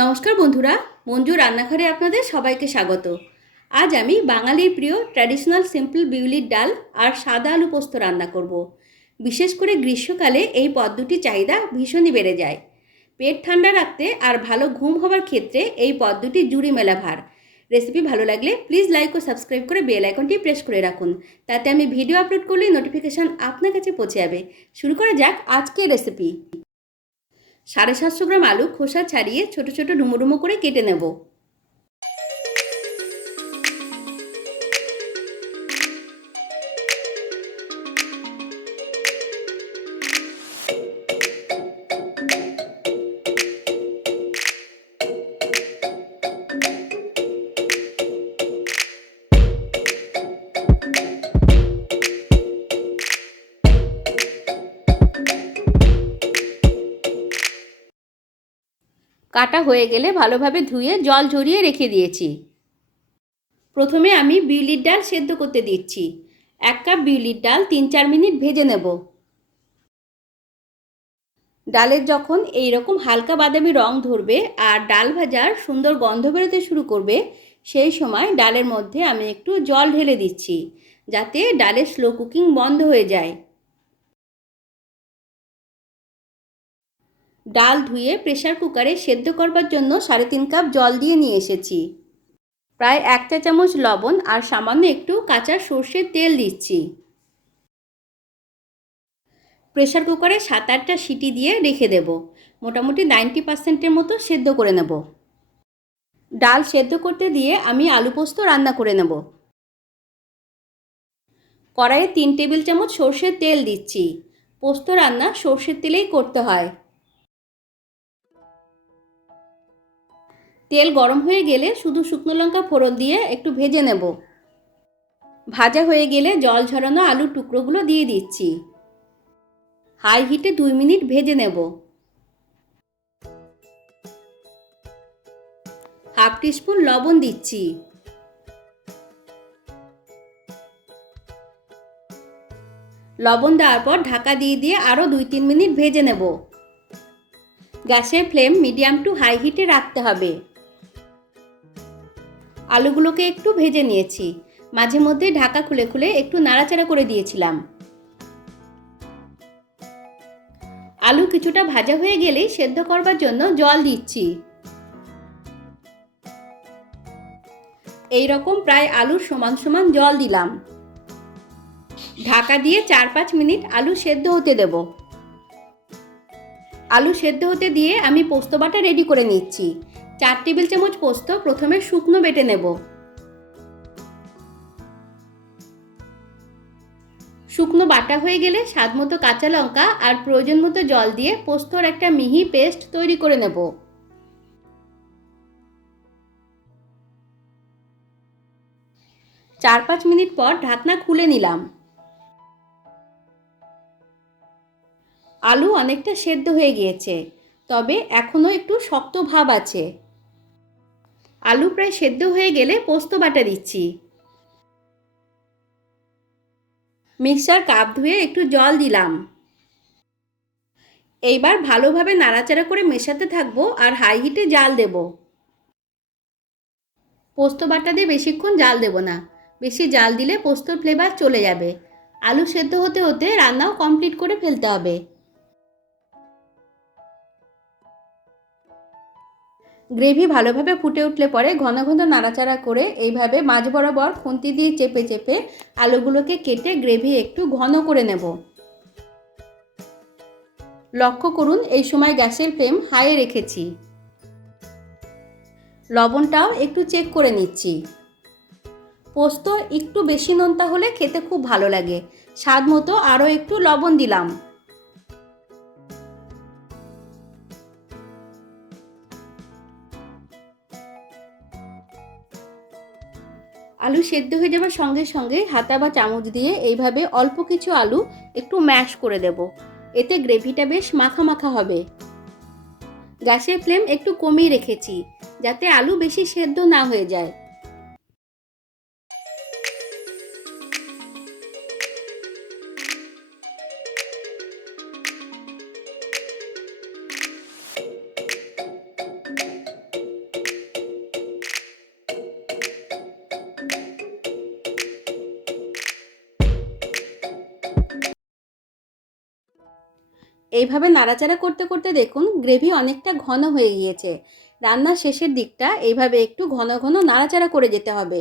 নমস্কার বন্ধুরা, মঞ্জু রান্নাঘরে আপনাদের সবাইকে স্বাগত। আজ আমি বাঙালির প্রিয় ট্র্যাডিশনাল সিম্পল বিউলির ডাল আর সাদা আলু পোস্ত রান্না করব। বিশেষ করে গ্রীষ্মকালে এই পদ্মটির চাহিদা ভীষণই বেড়ে যায়। পেট ঠান্ডা রাখতে আর ভালো ঘুম হওয়ার ক্ষেত্রে এই পদ্মটি জুড়ি মেলা ভার। রেসিপি ভালো লাগলে প্লিজ লাইক ও সাবস্ক্রাইব করে বেল আইকনটি প্রেস করে রাখুন, তাতে আমি ভিডিও আপলোড করলেই নোটিফিকেশান আপনার কাছে পৌঁছে যাবে। শুরু করা যাক আজকের রেসিপি। 750 গ্রাম আলু খোসা ছাড়িয়ে ছোট ছোট ডুমো ডুমো করে কেটে নেব। কাটা হয়ে গেলে ভালোভাবে ধুয়ে জল ঝরিয়ে রেখে দিয়েছি। প্রথমে আমি বিউলির ডাল সেদ্ধ করতে দিচ্ছি। 1 কাপ বিউলির ডাল 3-4 মিনিট ভেজে নেব। ডালের যখন এই রকম হালকা বাদামি রং ধরবে আর ডাল ভাজার সুন্দর গন্ধ বেরোতে শুরু করবে, সেই সময় ডালের মধ্যে আমি একটু জল ঢেলে দিচ্ছি, যাতে ডালের স্লো কুকিং বন্ধ হয়ে যায়। ডাল ধুয়ে প্রেসার কুকারে সেদ্ধ করবার জন্য 3.5 কাপ জল দিয়ে নিয়ে এসেছি। প্রায় 1 চা চামচ লবণ আর সামান্য একটু কাঁচা সর্ষের তেল দিচ্ছি। প্রেসার কুকারে 7-8টা সিটি দিয়ে রেখে দেব। মোটামুটি 90%-এর মতো সেদ্ধ করে নেব। ডাল সেদ্ধ করতে দিয়ে আমি আলু পোস্ত রান্না করে নেব। কড়াইয়ে 3 টেবিল চামচ সর্ষের তেল দিচ্ছি। পোস্ত রান্না সর্ষের তেলেই করতে হয়। তেল গরম হয়ে গেলে শুধু শুকনো লঙ্কা ফোড়ন দিয়ে একটু ভেজে নেব। ভাজা হয়ে গেলে জল ঝরানো আলুর টুকরোগুলো দিয়ে দিচ্ছি। হাই হিটে 2 মিনিট ভেজে নেব। হাফ টিস্পুন লবণ দিচ্ছি। লবণ দেওয়ার পর ঢাকা দিয়ে আরও 2-3 মিনিট ভেজে নেব। গ্যাসের ফ্লেম মিডিয়াম টু হাই হিটে রাখতে হবে। আলুগুলোকে একটু ভেজে নিয়েছি। মাঝে মধ্যে ঢাকা খুলে খুলে একটু নাড়াচাড়া করে দিয়েছিলাম। আলু কিছুটা ভাজা হয়ে গেলেই সেদ্ধ করবার জন্য জল দিচ্ছি। এই রকম প্রায় আলুর সমান সমান জল দিলাম। ঢাকা দিয়ে 4-5 মিনিট আলু সেদ্ধ হতে দেব। আলু সেদ্ধ হতে দিয়ে আমি পোস্ত বাটা রেডি করে নিচ্ছি। 4 টেবিল চামচ পোস্ত প্রথমে শুকনো বেটে নেব। শুকনো বাটা হয়ে গেলে স্বাদমতো কাঁচা লঙ্কা আর প্রয়োজন মতো জল দিয়ে পোস্তর একটা মিহি পেস্ট তৈরি করে নেব। চার 5 মিনিট পর ঢাকনা খুলে নিলাম। আলু অনেকটা সেদ্ধ হয়ে গিয়েছে, তবে এখনও একটু শক্ত ভাব আছে। আলু প্রায় সেদ্ধ হয়ে গেলে পোস্ত বাটা দিচ্ছি। মিক্সার কাপ ধুয়ে একটু জল দিলাম। এইবার ভালোভাবে নাড়াচাড়া করে মেশাতে থাকবো আর হাই হিটে জাল দেব। পোস্ত বাটা দিয়ে বেশিক্ষণ জাল দেব না, বেশি জাল দিলে পোস্তর ফ্লেভার চলে যাবে। আলু সেদ্ধ হতে হতে রান্নাও কমপ্লিট করে ফেলতে হবে। গ্রেভি ভালোভাবে ফুটে উঠলে পরে ঘন ঘন নাড়াচাড়া করে এইভাবে মাঝ বরাবর খুন্তি দিয়ে চেপে চেপে আলুগুলোকে কেটে গ্রেভি একটু ঘন করে নেব। লক্ষ্য করুন এই সময় গ্যাসের ফ্লেম হাইয়ে রেখেছি। লবণটাও একটু চেক করে নিচ্ছি। পোস্ত একটু বেশি নোনতা হলে খেতে খুব ভালো লাগে। স্বাদ মতো আরও একটু লবণ দিলাম। আলু সেদ্ধ হয়ে যাবার সঙ্গে সঙ্গে হাতা বা চামচ দিয়ে এইভাবে অল্প কিছু আলু একটু ম্যাশ করে দেব। এতে গ্রেভিটা বেশ মাখা মাখা হবে। গ্যাসের ফ্লেম একটু কমিয়ে রেখেছি, যাতে আলু বেশি সেদ্ধ না হয়ে যায়। এইভাবে নাড়াচাড়া করতে করতে দেখুন গ্রেভি অনেকটা ঘন হয়ে গিয়েছে। রান্নার শেষের দিকটা এইভাবে একটু ঘন ঘন নাড়াচাড়া করে যেতে হবে।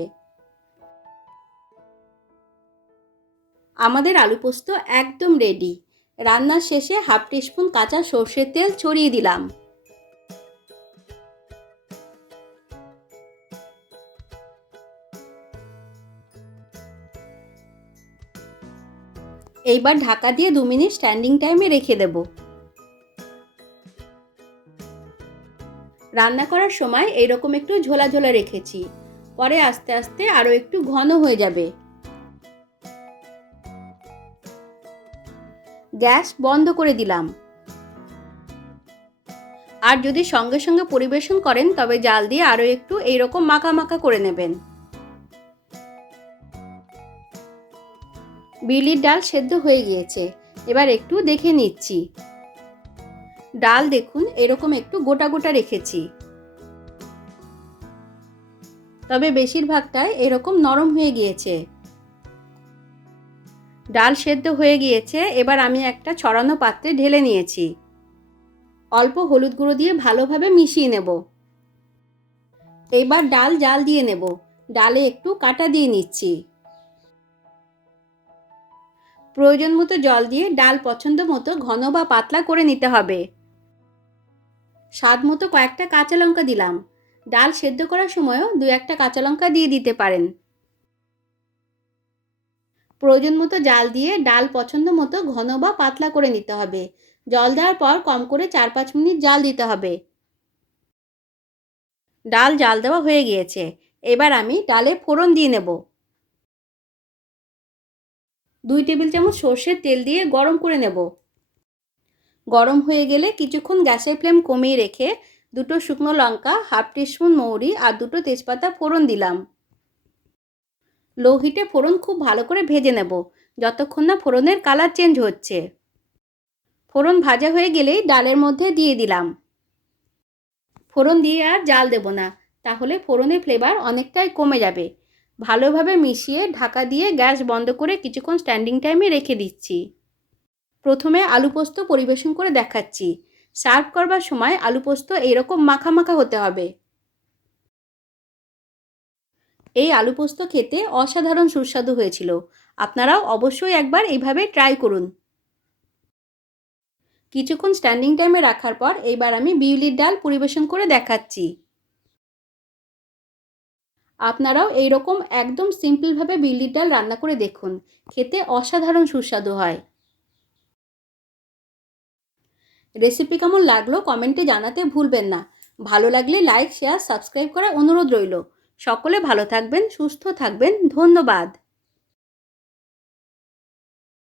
আমাদের আলু পোস্ত একদম রেডি। রান্নার শেষে হাফ টিস্পুন কাঁচা সর্ষের তেল ছড়িয়ে দিলাম। এইবার ঢাকা দিয়ে 2 মিনিট স্ট্যান্ডিং টাইমে রেখে দেব। রান্না করার সময় এইরকম একটু ঝোলা ঝোলা রেখেছি, পরে আস্তে আস্তে আরও একটু ঘন হয়ে যাবে। গ্যাস বন্ধ করে দিলাম। আর যদি সঙ্গে সঙ্গে পরিবেশন করেন তবে জাল দিয়ে আরও একটু এইরকম মাখা মাখা করে নেবেন। বিউলির ডাল সেদ্ধ হয়ে গিয়েছে, এবার একটু দেখে নিচ্ছি। ডাল দেখুন এরকম একটু গোটা গোটা রেখেছি, তবে বেশিরভাগটাই এরকম নরম হয়ে গিয়েছে। ডাল সেদ্ধ হয়ে গিয়েছে, এবার আমি একটা ছড়ানো পাত্রে ঢেলে নিয়েছি। অল্প হলুদ গুঁড়ো দিয়ে ভালোভাবে মিশিয়ে নেব। এইবার ডাল জাল দিয়ে নেব। ডালে একটু কাটা দিয়ে নিচ্ছি। প্রয়োজন মতো জল দিয়ে ডাল পছন্দ মতো ঘন বা পাতলা করে নিতে হবে। স্বাদ মতো কয়েকটা কাঁচা লঙ্কা দিলাম। ডাল সেদ্ধ করার সময়ও 2-1টা কাঁচা লঙ্কা দিয়ে দিতে পারেন। প্রয়োজন মতো জাল দিয়ে ডাল পছন্দ মতো ঘন বা পাতলা করে নিতে হবে। জল দেওয়ার পর কম করে 4-5 মিনিট জাল দিতে হবে। ডাল জাল দেওয়া হয়ে গিয়েছে, এবার আমি ডালে ফোড়ন দিয়ে নেব। 2 টেবিল চামচ সর্ষের তেল দিয়ে গরম করে নেব। গরম হয়ে গেলে কিছুক্ষণ গ্যাসের ফ্লেম কমিয়ে রেখে 2টো শুকনো লঙ্কা, হাফ টিস্পুন মৌরি আর 2টো তেজপাতা ফোড়ন দিলাম। লো হিটে ফোড়ন খুব ভালো করে ভেজে নেব, যতক্ষণ না ফোড়নের কালার চেঞ্জ হচ্ছে। ফোড়ন ভাজা হয়ে গেলেই ডালের মধ্যে দিয়ে দিলাম। ফোড়ন দিয়ে আর জাল দেব না, তাহলে ফোড়নের ফ্লেভার অনেকটাই কমে যাবে। ভালোভাবে মিশিয়ে ঢাকা দিয়ে গ্যাস বন্ধ করে কিছুক্ষণ স্ট্যান্ডিং টাইমে রেখে দিচ্ছি। প্রথমে আলু পোস্ত পরিবেশন করে দেখাচ্ছি। সার্ভ করবার সময় আলু পোস্ত এইরকম মাখা মাখা হতে হবে। এই আলু পোস্ত খেতে অসাধারণ সুস্বাদু হয়েছিল। আপনারাও অবশ্যই একবার এইভাবে ট্রাই করুন। কিছুক্ষণ স্ট্যান্ডিং টাইমে রাখার পর এইবার আমি বিউলির ডাল পরিবেশন করে দেখাচ্ছি। আপনারাও এইরকম একদম সিম্পলভাবে বিউলির ডাল রান্না করে দেখুন, খেতে অসাধারণ সুস্বাদু হয়। রেসিপি কেমন লাগলো কমেন্টে জানাতে ভুলবেন না। ভালো লাগলে লাইক, শেয়ার, সাবস্ক্রাইব করার অনুরোধ রইল। সকলে ভালো থাকবেন, সুস্থ থাকবেন। ধন্যবাদ।